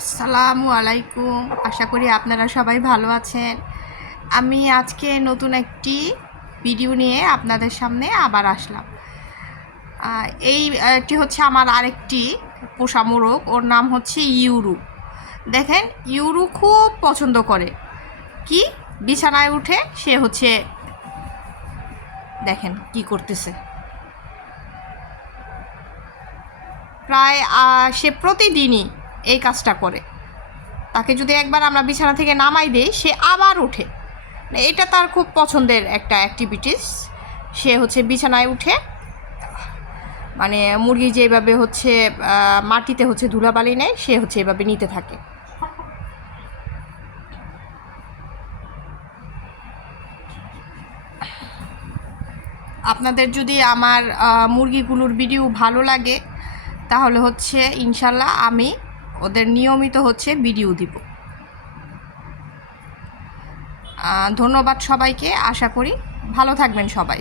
আসসালামু আলাইকুম। আশা করি আপনারা সবাই ভালো আছেন। আমি আজকে নতুন একটি ভিডিও নিয়ে আপনাদের সামনে আবার আসলাম। এইটি হচ্ছে আমার আরেকটি পোষা মোরগ, ওর নাম হচ্ছে ইউরু। দেখেন, ইউরু খুব পছন্দ করে কি বিছানায় উঠে সে হচ্ছে, দেখেন কি করতেছে। প্রায় সে প্রতিদিনই এই কাজটা করে। তাকে যদি একবার আমরা বিছানা থেকে নামাই দিই, সে আবার ওঠে। এটা তার খুব পছন্দের একটা অ্যাক্টিভিটিস। সে হচ্ছে বিছানায় উঠে, মানে মুরগি যেভাবে হচ্ছে মাটিতে হচ্ছে ধুলাবালি নেয়, সে হচ্ছে এভাবে নিতে থাকে। আপনাদের যদি আমার মুরগিগুলোর ভিডিও ভালো লাগে, তাহলে হচ্ছে ইনশাল্লাহ আমি ওদের নিয়মিত হচ্ছে ভিডিও দিব। ধন্যবাদ সবাইকে। আশা করি ভালো থাকবেন সবাই।